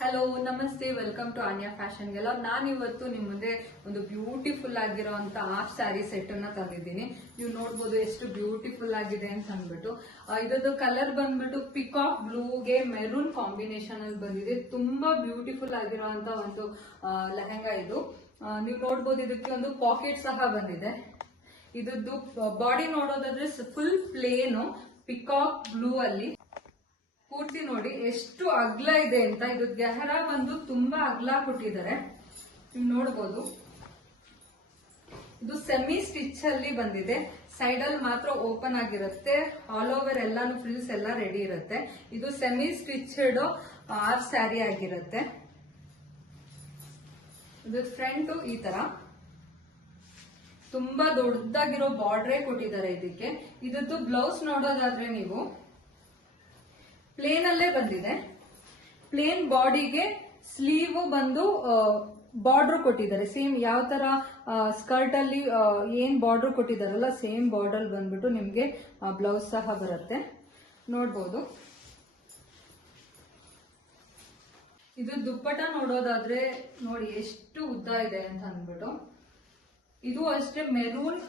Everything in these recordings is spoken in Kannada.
ಹಲೋ ನಮಸ್ತೆ, ವೆಲ್ಕಮ್ ಟು ಆನ್ಯಾ ಫ್ಯಾಷನ್ ಗೆಲ್ಲ. ನಾನು ಇವತ್ತು ನಿಮ್ಮ ಮುಂದೆ ಒಂದು ಬ್ಯೂಟಿಫುಲ್ ಆಗಿರೋಂತ ಹಾಫ್ ಸ್ಯಾರಿ ಸೆಟ್ ಅನ್ನ ತಂದಿದ್ದೀನಿ. ನೀವು ನೋಡ್ಬೋದು ಎಷ್ಟು ಬ್ಯೂಟಿಫುಲ್ ಆಗಿದೆ ಅಂತ ಅಂದ್ಬಿಟ್ಟು. ಇದ್ರದ್ದು ಕಲರ್ ಬಂದ್ಬಿಟ್ಟು ಪಿಕಾಕ್ ಬ್ಲೂಗೆ ಮೆರೂನ್ ಕಾಂಬಿನೇಷನ್ ಅಲ್ಲಿ ಬಂದಿದೆ. ತುಂಬಾ ಬ್ಯೂಟಿಫುಲ್ ಆಗಿರೋಂತ ಒಂದು ಲೆಹಂಗಾ ಇದು. ನೀವು ನೋಡ್ಬೋದು ಇದಕ್ಕೆ ಒಂದು ಪಾಕೆಟ್ ಸಹ ಬಂದಿದೆ. ಇದ್ರದ್ದು ಬಾಡಿ ನೋಡೋದಾದ್ರೆ ಫುಲ್ ಪ್ಲೇನು ಪಿಕಾಕ್ ಬ್ಲೂ ಅಲ್ಲಿ ಪೂರ್ತಿ ನೋಡಿ ಎಷ್ಟು ಅಗ್ಲ ಇದೆ ಅಂತ. ಇದು ಗೆಹರ ಬಂದು ತುಂಬಾ ಅಗ್ಲ ಕೊಟ್ಟಿದ್ದಾರೆ, ನೀವು ನೋಡ್ಬೋದು. ಇದು ಸೆಮಿ ಸ್ಟಿಚ್ ಅಲ್ಲಿ ಬಂದಿದೆ. ಸೈಡ್ ಅಲ್ಲಿ ಮಾತ್ರ ಓಪನ್ ಆಗಿರುತ್ತೆ, ಆಲ್ ಓವರ್ ಎಲ್ಲಾನು ಫ್ರಿಲ್ಸ್ ಎಲ್ಲ ರೆಡಿ ಇರುತ್ತೆ. ಇದು ಸೆಮಿ ಸ್ಟಿಚ್ಡ್ ಹಾಫ್ ಸ್ಯಾರಿ ಆಗಿರುತ್ತೆ. ಇದು ಫ್ರಂಟ್ ಈ ತರ ತುಂಬಾ ದೊಡ್ಡದಾಗಿರೋ ಬಾರ್ಡ್ರೇ ಕೊಟ್ಟಿದ್ದಾರೆ ಇದಕ್ಕೆ. ಇದ್ರದ್ದು ಬ್ಲೌಸ್ ನೋಡೋದಾದ್ರೆ ನೀವು ಪ್ಲೇನ್ ಅಲ್ಲೇ ಬಂದಿದೆ. ಪ್ಲೇನ್ ಬಾಡಿಗೆ ಸ್ಲೀವ್ ಬಂದು ಬಾರ್ಡರ್ ಕೊಟ್ಟಿದ್ದಾರೆ. ಸೇಮ್ ಯಾವ ತರ ಸ್ಕರ್ಟ್ ಅಲ್ಲಿ ಏನ್ ಬಾರ್ಡರ್ ಕೊಟ್ಟಿದಾರಲ್ಲ ಸೇಮ್ ಬಾರ್ಡರ್ ಬಂದ್ಬಿಟ್ಟು ನಿಮ್ಗೆ ಬ್ಲೌಸ್ ಸಹ ಬರುತ್ತೆ, ನೋಡ್ಬೋದು. ಇದು ದುಪ್ಪಟ ನೋಡೋದಾದ್ರೆ ನೋಡಿ ಎಷ್ಟು ಉದ್ದ ಇದೆ ಅಂತ ಅಂದ್ಬಿಟ್ಟು. ಇದು ಅಷ್ಟೇ ಮೆರೂನ್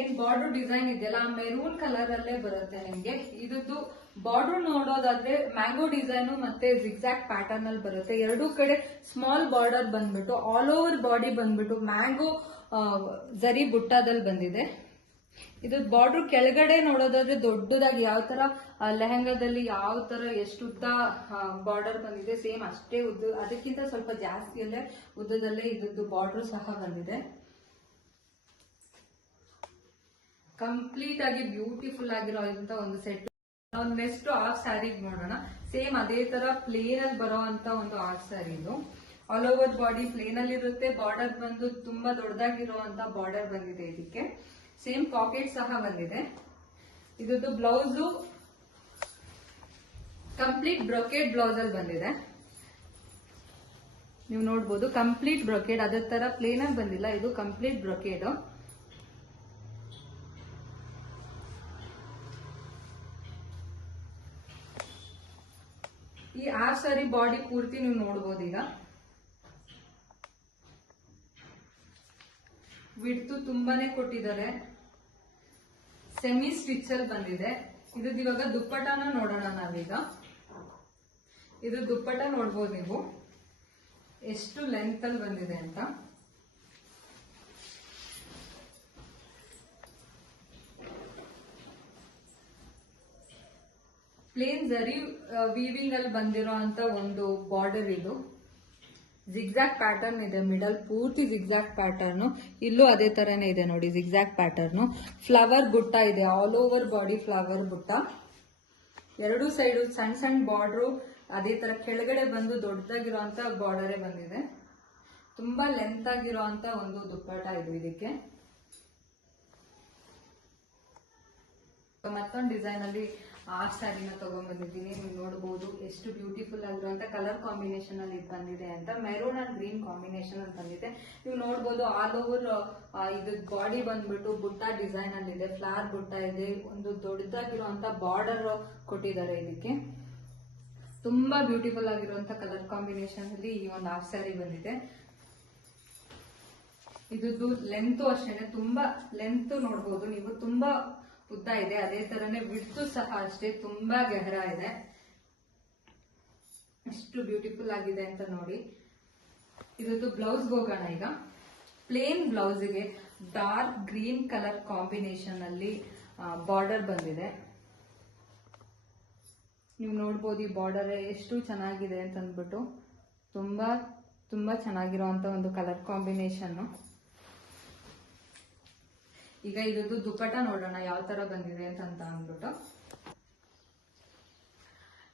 ಏನ್ ಬಾರ್ಡರ್ ಡಿಸೈನ್ ಇದೆಯಲ್ಲ ಆ ಮೆರೂನ್ ಕಲರ್ ಅಲ್ಲೇ ಬರುತ್ತೆ ನಿಮ್ಗೆ. ಇದ್ದು ಬಾರ್ಡರ್ ನೋಡೋದಾದ್ರೆ ಮ್ಯಾಂಗೋ ಡಿಸೈನ್ ಮತ್ತೆ ಜಿಗ್ಜಾಕ್ ಪ್ಯಾಟರ್ನ್ ಅಲ್ಲಿ ಬರುತ್ತೆ. ಎರಡೂ ಕಡೆ ಸ್ಮಾಲ್ ಬಾರ್ಡರ್ ಬಂದ್ಬಿಟ್ಟು ಆಲ್ ಓವರ್ ಬಾಡಿ ಬಂದ್ಬಿಟ್ಟು ಮ್ಯಾಂಗೋ ಜರಿ ಬುಟ್ಟದಲ್ಲಿ ಬಂದಿದೆ. ಇದು ಬಾರ್ಡರ್ ಕೆಳಗಡೆ ನೋಡೋದಾದ್ರೆ ದೊಡ್ಡದಾಗಿ ಯಾವ ತರ ಲೆಹಂಗಾದಲ್ಲಿ ಯಾವ ತರ ಎಷ್ಟು ಉದ್ದ ಬಾರ್ಡರ್ ಬಂದಿದೆ ಸೇಮ್ ಅಷ್ಟೇ ಉದ್ದ, ಅದಕ್ಕಿಂತ ಸ್ವಲ್ಪ ಜಾಸ್ತಿಯಲ್ಲೇ ಉದ್ದದಲ್ಲೇ ಇದ್ದು ಬಾರ್ಡರ್ ಸಹ ಬಂದಿದೆ. ಕಂಪ್ಲೀಟ್ ಆಗಿ ಬ್ಯೂಟಿಫುಲ್ ಆಗಿರೋ ಒಂದು ಸೆಟ್. ನಾವು ನೆಕ್ಸ್ಟ್ ಹಾಫ್ ಸ್ಯಾರಿ ನೋಡೋಣ. ಸೇಮ್ ಅದೇ ತರ ಪ್ಲೇನ್ ಅಲ್ಲಿ ಬರೋ ಅಂತ ಒಂದು ಹಾಫ್ ಸ್ಯಾರಿ ಇದು. ಆಲ್ ಓವರ್ ಬಾಡಿ ಪ್ಲೇನ್ ಅಲ್ಲಿ ಇರುತ್ತೆ. ಬಾರ್ಡರ್ ಬಂದು ತುಂಬಾ ದೊಡ್ಡದಾಗಿರುವಂತ ಬಾರ್ಡರ್ ಬಂದಿದೆ ಇದಕ್ಕೆ. ಸೇಮ್ ಪಾಕೆಟ್ ಸಹ ಬಂದಿದೆ. ಇದ್ರದ್ದು ಬ್ಲೌಸು ಕಂಪ್ಲೀಟ್ ಬ್ರೊಕೆಡ್ ಬ್ಲೌಸ್ ಅಲ್ಲಿ ಬಂದಿದೆ, ನೀವು ನೋಡ್ಬೋದು. ಕಂಪ್ಲೀಟ್ ಬ್ರೊಕೆಡ್, ಅದೇ ತರ ಪ್ಲೇನ್ ಆಗಿ ಬಂದಿಲ್ಲ, ಇದು ಕಂಪ್ಲೀಟ್ ಬ್ರೊಕೆಡ್. ಈ ಹಾಫ್ ಸ್ಯಾರಿ ಬಾಡಿ ಪೂರ್ತಿ ನೀವು ನೋಡ್ಬೋದು. ಈಗ ವಿಡ್ತು ತುಂಬಾನೇ ಕೊಟ್ಟಿದ್ದಾರೆ, ಸೆಮಿ ಸ್ಟಿಚ್ ಅಲ್ಲಿ ಬಂದಿದೆ. ಇದ್ರದ್ದು ಇವಾಗ ದುಪ್ಪಟನ ನೋಡೋಣ ನಾವೀಗ. ಇದು ದುಪ್ಪಟ ನೋಡ್ಬೋದು ನೀವು ಎಷ್ಟು ಲೆಂತ್ ಅಲ್ಲಿ ಬಂದಿದೆ ಅಂತ. ಪ್ಲೇನ್ ಜರಿ ವೀವಿಂಗ್ ಅಲ್ಲಿ ಬಂದಿರೋ ಅಂತ ಒಂದು ಬಾರ್ಡರ್. ಇದು ಜಿಗ್ಜಾಕ್ ಪ್ಯಾಟರ್ನ್ ಇದೆ, ಮಿಡಲ್ ಪೂರ್ತಿ ಜಿಗ್ಜಾಕ್ ಪ್ಯಾಟರ್ನ್. ಇಲ್ಲೂ ಅದೇ ತರನೇ ಇದೆ ನೋಡಿ, ಜಿಗ್ಜಾಕ್ ಪ್ಯಾಟರ್ನ್. ಫ್ಲವರ್ ಬುಟ್ಟ ಇದೆ, ಆಲ್ ಓವರ್ ಬಾಡಿ ಫ್ಲವರ್ ಬುಟ್ಟ. ಎರಡು ಸೈಡು ಸಣ್ಣ ಸಣ್ಣ ಬಾರ್ಡ್ರು, ಅದೇ ತರ ಕೆಳಗಡೆ ಬಂದು ದೊಡ್ಡದಾಗಿರುವಂತ ಬಾರ್ಡರೇ ಬಂದಿದೆ. ತುಂಬಾ ಲೆಂತ್ ಆಗಿರುವಂತ ಒಂದು ದುಪ್ಪಟ ಇದು. ಇದಕ್ಕೆ ಮತ್ತೊಂದು ಡಿಸೈನ್ ಅಲ್ಲಿ ಹಾಫ್ ಸ್ಯಾರಿನ ತಗೊಂಡ್ಬಂದಿದ್ದೀನಿ. ನೀವು ನೋಡಬಹುದು ಎಷ್ಟು ಬ್ಯೂಟಿಫುಲ್ ಆಗಿರುವಂತ ಕಲರ್ ಕಾಂಬಿನೇಷನ್ ಅಲ್ಲಿ ಬಂದಿದೆ ಅಂತ. ಮೆರೂನ್ ಅಂಡ್ ಗ್ರೀನ್ ಕಾಂಬಿನೇಷನ್ ಅಲ್ಲಿ ಬಂದಿದೆ. ನೀವು ನೋಡಬಹುದು ಆಲ್ ಓವರ್ ಇದು ಬಾಡಿ ಬಂದ್ಬಿಟ್ಟು ಬುಟ್ಟ ಡಿಸೈನ್ ಅಲ್ಲಿ ಇದೆ, ಫ್ಲವರ್ ಬುಟ್ಟ ಇದೆ. ಒಂದು ದೊಡ್ಡದಾಗಿರುವಂತ ಬಾರ್ಡರ್ ಕೊಟ್ಟಿದ್ದಾರೆ ಇದಕ್ಕೆ. ತುಂಬಾ ಬ್ಯೂಟಿಫುಲ್ ಆಗಿರುವಂತ ಕಲರ್ ಕಾಂಬಿನೇಷನ್ ಅಲ್ಲಿ ಈ ಒಂದು ಹಾಫ್ ಸ್ಯಾರಿ ಬಂದಿದೆ. ಇದ್ದು ಲೆಂತ್ ಅಷ್ಟೇನೆ, ತುಂಬಾ ಲೆಂತ್ ನೋಡಬಹುದು ನೀವು, ತುಂಬಾ ಉದ್ದ ಇದೆ. ಅದೇ ತರನೇ ವಿಡ್ತು ಸಹ ಅಷ್ಟೇ ತುಂಬಾ ಗೆಹರ ಇದೆ. ಎಷ್ಟು ಬ್ಯೂಟಿಫುಲ್ ಆಗಿದೆ ಅಂತ ನೋಡಿ. ಇದ್ರದ್ದು ಬ್ಲೌಸ್ ಹೋಗೋಣ ಈಗ. ಪ್ಲೇನ್ ಬ್ಲೌಸ್ಗೆ ಡಾರ್ಕ್ ಗ್ರೀನ್ ಕಲರ್ ಕಾಂಬಿನೇಷನ್ ಅಲ್ಲಿ ಬಾರ್ಡರ್ ಬಂದಿದೆ. ನೀವು ನೋಡ್ಬೋದು ಈ ಬಾರ್ಡರ್ ಎಷ್ಟು ಚೆನ್ನಾಗಿದೆ ಅಂತ ಅಂದ್ಬಿಟ್ಟು. ತುಂಬಾ ತುಂಬಾ ಚೆನ್ನಾಗಿರುವಂತ ಒಂದು ಕಲರ್ ಕಾಂಬಿನೇಷನ್. ಈಗ ಇದ್ರದ್ದು ದುಪ್ಪಟ ನೋಡೋಣ ಯಾವ ತರ ಬಂದಿದೆ ಅಂತ ಅಂದ್ಬಿಟ್ಟು.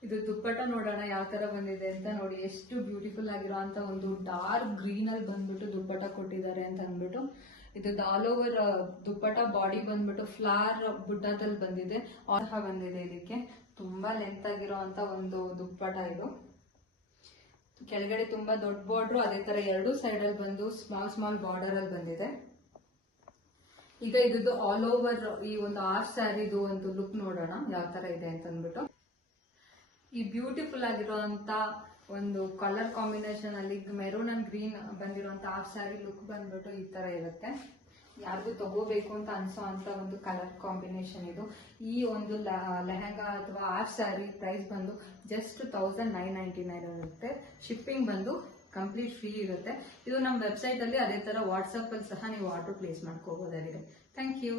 ಇದು ದುಪ್ಪಟ ನೋಡೋಣ ಯಾವ ತರ ಬಂದಿದೆ ಅಂತ ನೋಡಿ. ಎಷ್ಟು ಬ್ಯೂಟಿಫುಲ್ ಆಗಿರುವಂತ ಒಂದು ಡಾರ್ಕ್ ಗ್ರೀನ್ ಅಲ್ಲಿ ಬಂದ್ಬಿಟ್ಟು ದುಪ್ಪಟ ಕೊಟ್ಟಿದ್ದಾರೆ ಅಂತ ಅಂದ್ಬಿಟ್ಟು. ಇದ್ರದ್ದು ಆಲ್ ಓವರ್ ದುಪ್ಪಟ ಬಾಡಿ ಬಂದ್ಬಿಟ್ಟು ಫ್ಲವರ್ ಬುಟ್ಟದಲ್ಲಿ ಬಂದಿದೆ, ಆರ್ಹ ಬಂದಿದೆ. ಇದಕ್ಕೆ ತುಂಬಾ ಲೆಂತ್ ಆಗಿರುವಂತ ಒಂದು ದುಪ್ಪಟ ಇದು. ಕೆಳಗಡೆ ತುಂಬಾ ದೊಡ್ಡ ಬಾರ್ಡರ್, ಅದೇ ತರ ಎರಡು ಸೈಡ್ ಅಲ್ಲಿ ಬಂದು ಸ್ಮಾಲ್ ಸ್ಮಾಲ್ ಬಾರ್ಡರ್ ಅಲ್ಲಿ ಬಂದಿದೆ. ಈಗ ಇದ್ದು ಆಲ್ ಓವರ್ ಈ ಒಂದು ಹಾಫ್ ಸ್ಯಾರಿದು ಒಂದು ಲುಕ್ ನೋಡೋಣ ಯಾವ ತರ ಇದೆ ಅಂತ ಅಂದ್ಬಿಟ್ಟು. ಈ ಬ್ಯೂಟಿಫುಲ್ ಆಗಿರುವಂತ ಒಂದು ಕಲರ್ ಕಾಂಬಿನೇಷನ್ ಅಲ್ಲಿ ಮೆರೂನ್ ಅಂಡ್ ಗ್ರೀನ್ ಬಂದಿರುವಂತ ಹಾಫ್ ಸ್ಯಾರಿ ಲುಕ್ ಬಂದ್ಬಿಟ್ಟು ಈ ತರ ಇರುತ್ತೆ. ಯಾರಿಗೂ ತಗೋಬೇಕು ಅಂತ ಅನ್ಸೋ ಅಂತ ಒಂದು ಕಲರ್ ಕಾಂಬಿನೇಷನ್ ಇದು. ಈ ಒಂದು ಲೆಹಂಗಾ ಅಥವಾ ಹಾಫ್ ಸ್ಯಾರಿ ಪ್ರೈಸ್ ಬಂದು ಜಸ್ಟ್ 1999 ಇರುತ್ತೆ. ಶಿಪ್ಪಿಂಗ್ ಬಂದು ಕಂಪ್ಲೀಟ್ ಫ್ರೀ ಇರುತ್ತೆ. ಇದು ನಮ್ಮ ವೆಬ್ಸೈಟ್ ಅಲ್ಲಿ ಅದೇ ತರ ವಾಟ್ಸ್ಆಪ್ ಅಲ್ಲಿ ಸಹ ನೀವು ಆರ್ಡರ್ ಪ್ಲೇಸ್ ಮಾಡ್ಕೋಬಹುದಾಗಿದೆ. Thank you.